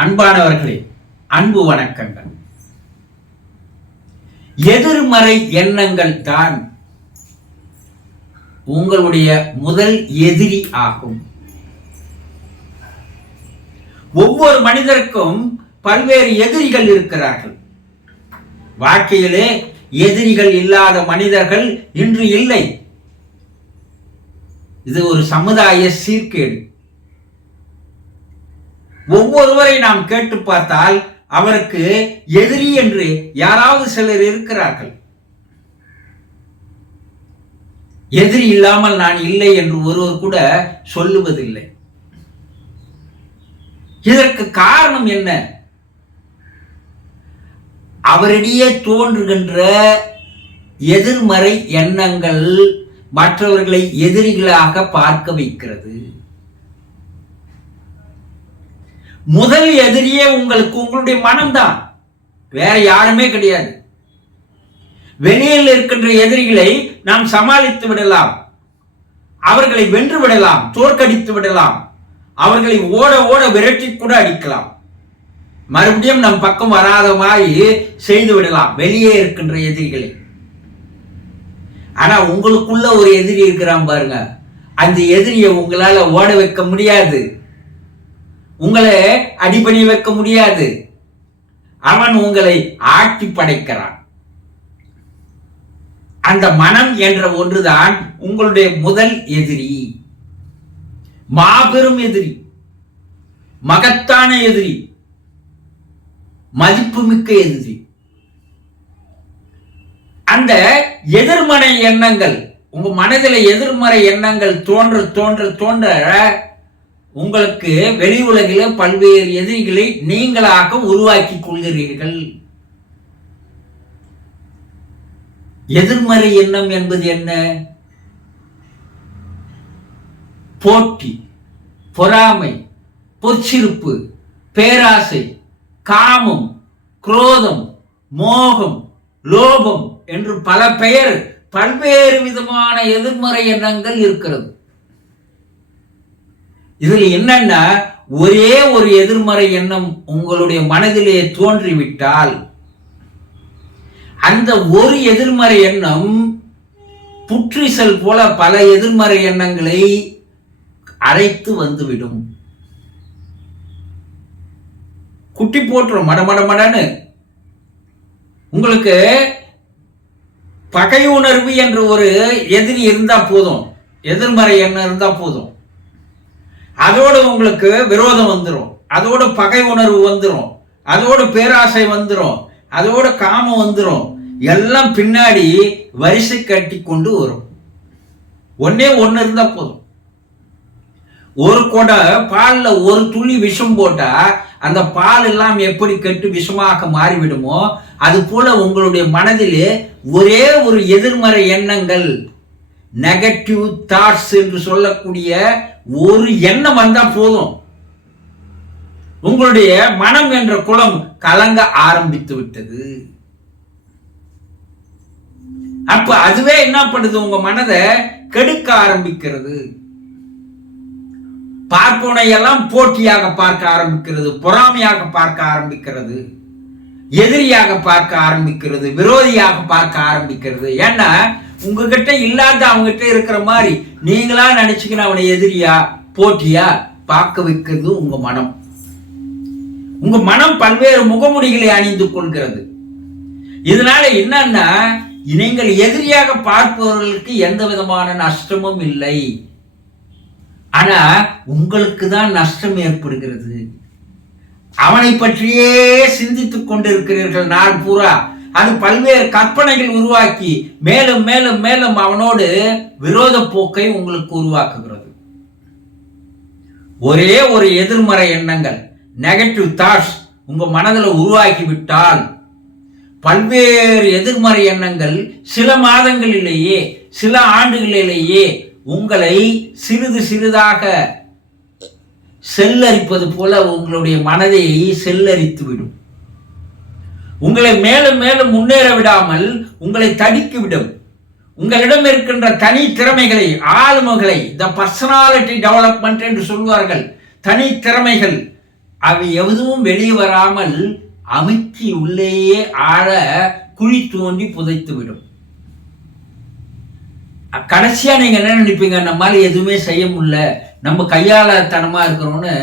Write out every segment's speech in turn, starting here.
அன்பானவர்களே அன்பு வணக்கங்கள். எதிர்மறை எண்ணங்கள் தான் உங்களுடைய முதல் எதிரி ஆகும். ஒவ்வொரு மனிதருக்கும் பல்வேறு எதிரிகள் இருக்கிறார்கள். வாழ்க்கையிலே எதிரிகள் இல்லாத மனிதர்கள் இன்று இல்லை. இது ஒரு சமுதாய சீர்கேடு. ஒவ்வொருவரை நாம் கேட்டு பார்த்தால் அவருக்கு எதிரி என்று யாராவது சிலர் இருக்கிறார்கள். எதிரி இல்லாமல் நான் இல்லை என்று ஒருவர் கூட சொல்லுவதில்லை. இதற்கு காரணம் என்ன? அவரிடையே தோன்றுகின்ற எதிர்மறை எண்ணங்கள் மற்றவர்களை எதிரிகளாக பார்க்க வைக்கிறது. முதல் எதிரியே உங்களுக்கு உங்களுடைய மனம்தான். வேற யாருமே கிடையாது. வெளியில் இருக்கின்ற எதிரிகளை நாம் சமாளித்து விடலாம். அவர்களை வென்று விடலாம் தோற்கடித்து விடலாம். அவர்களை ஓட ஓட விரட்டி கூட அடிக்கலாம். மறுபடியும் நம் பக்கம் வராத மாதிரி செய்து விடலாம் வெளியே இருக்கின்ற எதிரிகளை. ஆனா உங்களுக்குள்ள ஒரு எதிரி இருக்கிறான் பாருங்க. அந்த எதிரியை உங்களால ஓட வைக்க முடியாது. உங்களை அடிபணி வைக்க முடியாது. அவன் உங்களை ஆட்டி படைக்கிறான். அந்த மனம் என்ற ஒன்றுதான் உங்களுடைய முதல் எதிரி. மாபெரும் எதிரி. மகத்தான எதிரி. மதிப்புமிக்க எதிரி. அந்த எதிர்மறை எண்ணங்கள் உங்க மனதில் எதிர்மறை எண்ணங்கள் தோன்ற தோன்ற தோன்ற உங்களுக்கு வெளி உலகில் பல்வேறு எதிரிகளை நீங்களாக உருவாக்கி கொள்கிறீர்கள். எதிர்மறை எண்ணம் என்பது என்ன? போட்டி பொறாமை பொச்சிருப்பு பேராசை காமம் குரோதம் மோகம் லோபம் என்று பல பெயர் பல்வேறு விதமான எதிர்மறை எண்ணங்கள் இருக்கிறது. இதில் என்னன்னா ஒரே ஒரு எதிர்மறை எண்ணம் உங்களுடைய மனதிலே தோன்றிவிட்டால் அந்த ஒரு எதிர்மறை எண்ணம் புற்றிசல் போல பல எதிர்மறை எண்ணங்களை அரைத்து வந்துவிடும். குட்டி போட்டுரும் மடமட மடன்னு. உங்களுக்கு பகை உணர்வு என்ற ஒரு எதிரி இருந்தா போதும். எதிர்மறை எண்ணம் இருந்தா போதும். அதோடு உங்களுக்கு விரோதம் வந்துடும் அதோடு பகை உணர்வு வந்துடும் அதோடு பேராசை வந்துடும் அதோடு காமம் வந்துடும் எல்லாம் பின்னாடி வரிசை கட்டி கொண்டு வரும். ஒன்னே ஒன்று இருந்தால் போதும். ஒரு கொடை பாலில் ஒரு துளி விஷம் போட்டா அந்த பால் எல்லாம் எப்படி கெட்டு விஷமாக மாறிவிடுமோ அது போல உங்களுடைய மனதிலே ஒரே ஒரு எதிர்மறை எண்ணங்கள் நெகட்டிவ் தாட்ஸ் என்று சொல்லக்கூடிய ஒரு எண்ணம் வந்தா போதும். உங்களுடைய மனம் என்ற குளம் கலங்க ஆரம்பித்து விட்டது. அப்ப அதுவே என்ன பண்ணுது? உங்க மனதை கெடுக்க ஆரம்பிக்கிறது. பார்ப்பனையெல்லாம் போட்டியாக பார்க்க ஆரம்பிக்கிறது பொறாமையாக பார்க்க ஆரம்பிக்கிறது எதிரியாக பார்க்க ஆரம்பிக்கிறது விரோதியாக பார்க்க ஆரம்பிக்கிறது. ஏன்னா உங்ககிட்ட இல்லாத அவங்ககிட்ட இருக்கிற மாதிரி நீங்களா நினைச்சுக்கணும் அவனை எதிரியா போட்டியா? பார்க்க வைக்கிறது உங்க மனம். உங்க மனம் பல்வேறு முகமுடிகளை அணிந்து கொள்கிறது. இதனால என்னன்னா நீங்கள் எதிரியாக பார்ப்பவர்களுக்கு எந்த விதமான நஷ்டமும் இல்லை. ஆனா உங்களுக்கு தான் நஷ்டம் ஏற்படுகிறது. அவனை பற்றியே சிந்தித்துக் கொண்டிருக்கிறீர்கள் நான் பூரா. அது பல்வேறு கற்பனைகள் உருவாக்கி மேலும் மேலும் மேலும் அவனோடு விரோத போக்கை உங்களுக்கு உருவாக்குகிறது. ஒரே ஒரு எதிர்மறை எண்ணங்கள் நெகட்டிவ் தாட்ஸ் உங்க மனதில் உருவாக்கி விட்டால் பல்வேறு எதிர்மறை எண்ணங்கள் சில மாதங்களிலேயே சில ஆண்டுகளிலேயே உங்களை சிறிது சிறிதாக செல்லரிப்பது போல உங்களுடைய மனதை செல்லரித்து விடும் உங்களை மேலும் மேலும் முன்னேற விடாமல் உங்களை தடுக்கி விடும். உங்களிடம் இருக்கின்ற தனி திறமைகளை ஆளுமைகளை த பர்சனாலிட்டி டெவலப்மெண்ட் என்று சொல்வார்கள். தனி திறமைகள் அவை எதுவும் வெளியே வராமல் அமுக்கி உள்ளேயே ஆழ குழி தோண்டி புதைத்து விடும். கடைசியா நீங்க என்ன நினைப்பீங்க? மாதிரி எதுவுமே செய்ய முடியல. நம்ம கையாளத்தனமா இருக்கிறோம்னு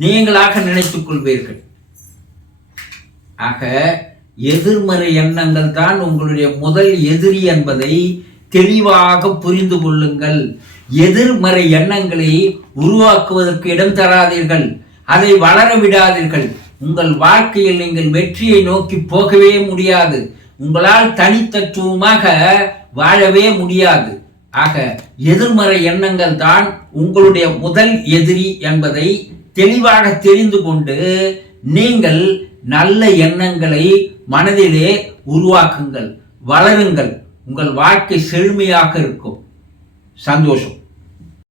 நீங்களாக நினைத்துக் கொள்வீர்கள். ஆக எதிர்மறை எண்ணங்கள் தான் உங்களுடைய முதல் எதிரி என்பதை தெளிவாக புரிந்து கொள்ளுங்கள். எதிர்மறை எண்ணங்களை உருவாக்குவதற்கு இடம் தராதீர்கள். அதை வளர விடாதீர்கள். உங்கள் வாழ்க்கையில் நீங்கள் வெற்றியை நோக்கி போகவே முடியாது. உங்களால் தனித்தத்துவமாக வாழவே முடியாது. ஆக எதிர்மறை எண்ணங்கள் தான் உங்களுடைய முதல் எதிரி என்பதை தெளிவாக தெரிந்து கொண்டு நீங்கள் நல்ல எண்ணங்களை மனதிலே உருவாக்குங்கள் வளருங்கள். உங்கள் வாழ்க்கை செழுமையாக இருக்கும். சந்தோஷம்.